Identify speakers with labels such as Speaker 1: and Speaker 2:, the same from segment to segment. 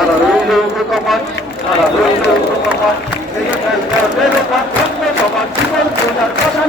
Speaker 1: তারা রইল উপকমান তারা রইল উপকমান। জীবন প্রচার প্রসান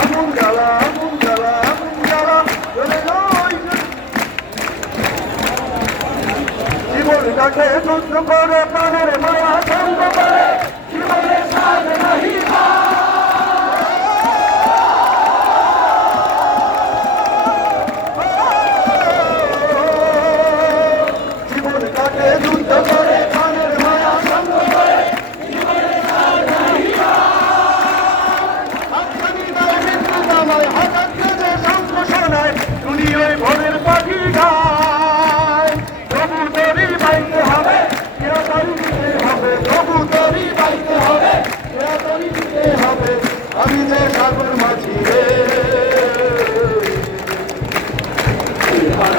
Speaker 1: আগুন জ্বালা আগুন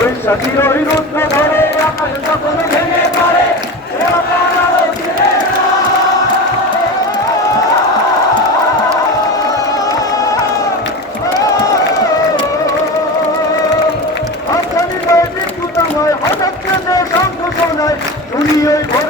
Speaker 1: বৈশাখীর ওই রুদ্র ধরে আকাশ যখন ভেঙে পড়ে শুনি ওই ঘরে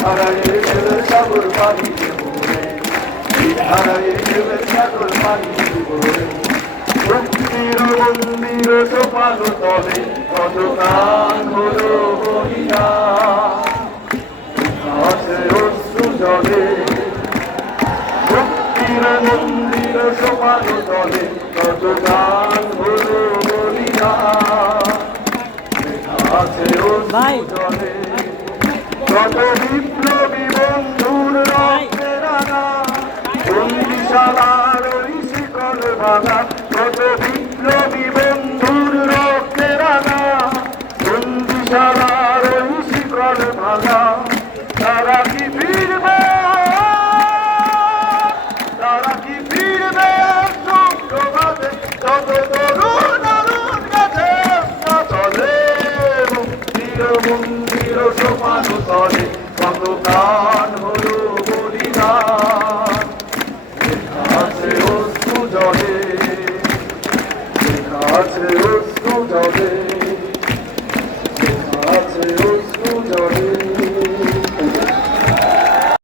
Speaker 1: ধারায় দেবের সাগর পানি ধারায় দেবের সাগর পানি ভক্তির মন্দির সোপান তবে কত কান হলো বহিরা হাসে অশ্রু জলে ভক্তির মন্দির সোপান তবে কত কান হলো বহিরা তারা কি ফিরবে সুপ্রভাতে? তত তরুণ অরুণ গাছে চলে মুক্তির মন্দির সোপান তলে কত গান হলো বলিদান? আছে অস্তু জলে আছে অস্তু জলে।